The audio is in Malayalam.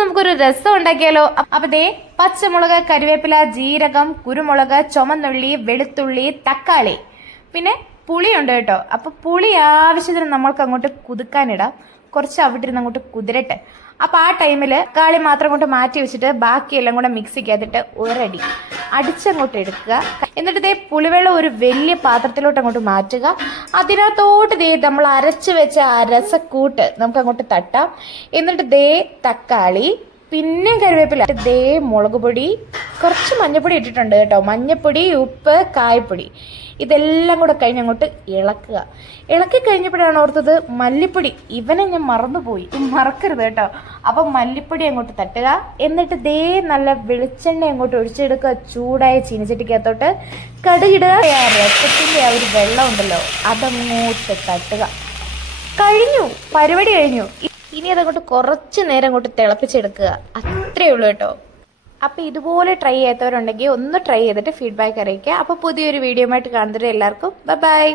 നമുക്കൊരു രസം ഉണ്ടാക്കിയാലോ? അപ്പൊ ദേ പച്ചമുളക്, കരിവേപ്പില, ജീരകം, കുരുമുളക്, ചുമന്നുള്ളി, വെളുത്തുള്ളി, തക്കാളി, പിന്നെ പുളിയുണ്ട് കേട്ടോ. അപ്പൊ പുളി ആവശ്യത്തിന് നമ്മൾക്ക് അങ്ങോട്ട് കുതുക്കാനിടാം. കുറച്ച് അവിടെ ഇരുന്ന് അങ്ങോട്ട് കുതിരട്ടെ. അപ്പൊ ആ ടൈമിൽ തക്കാളി മാത്രം കൊണ്ട് മാറ്റി വെച്ചിട്ട് ബാക്കിയെല്ലാം കൂടെ മിക്സിക്കകത്തിട്ട് ഒരടി അടിച്ചങ്ങോട്ട് എടുക്കുക. എന്നിട്ട് ദേ പുളിവെള്ളം ഒരു വലിയ പാത്രത്തിലോട്ട് അങ്ങോട്ട് മാറ്റുക. അതിനകത്തോട്ട് ദേ നമ്മൾ അരച്ച് വെച്ച ആ രസക്കൂട്ട് നമുക്ക് അങ്ങോട്ട് തട്ടാം. എന്നിട്ട് ദേ തക്കാളി, പിന്നെ കറിവേപ്പില, ദേ മുളക് പൊടി, കുറച്ച് മഞ്ഞപ്പൊടി ഇട്ടിട്ടുണ്ട് കേട്ടോ. മഞ്ഞപ്പൊടി, ഉപ്പ്, കായപ്പൊടി, ഇതെല്ലാം കൂടെ കഴിഞ്ഞ് അങ്ങോട്ട് ഇളക്കുക. ഇളക്കി കഴിഞ്ഞപ്പോഴാണ് ഓർത്തത് മല്ലിപ്പൊടി, ഇവനെ ഞാൻ മറന്നുപോയി, മറക്കരുത് കേട്ടോ. അപ്പം മല്ലിപ്പൊടി അങ്ങോട്ട് തട്ടുക. എന്നിട്ട് ദേ നല്ല വെളിച്ചെണ്ണ അങ്ങോട്ട് ഒഴിച്ചെടുക്കുക. ചൂടായ ചീനച്ചട്ടിക്കകത്തോട്ട് കടുകിടുക. ആ രസത്തിൻ്റെ ആ ഒരു വെള്ളം ഉണ്ടല്ലോ അതങ്ങോട്ട് തട്ടുക. കഴിഞ്ഞു, പരിപാടി കഴിഞ്ഞു. ഇനി അതങ്ങോട്ട് കുറച്ച് നേരം അങ്ങോട്ട് തിളപ്പിച്ചെടുക്കുക. അത്രയേ ഉള്ളൂ കേട്ടോ. അപ്പോൾ ഇതുപോലെ ട്രൈ ചെയ്യാത്തവരുണ്ടെങ്കിൽ ഒന്ന് ട്രൈ ചെയ്തിട്ട് ഫീഡ്ബാക്ക് അറിയിക്കുക. അപ്പോൾ പുതിയൊരു വീഡിയോ ആയിട്ട് കാണുന്നത് എല്ലാവർക്കും ബൈ.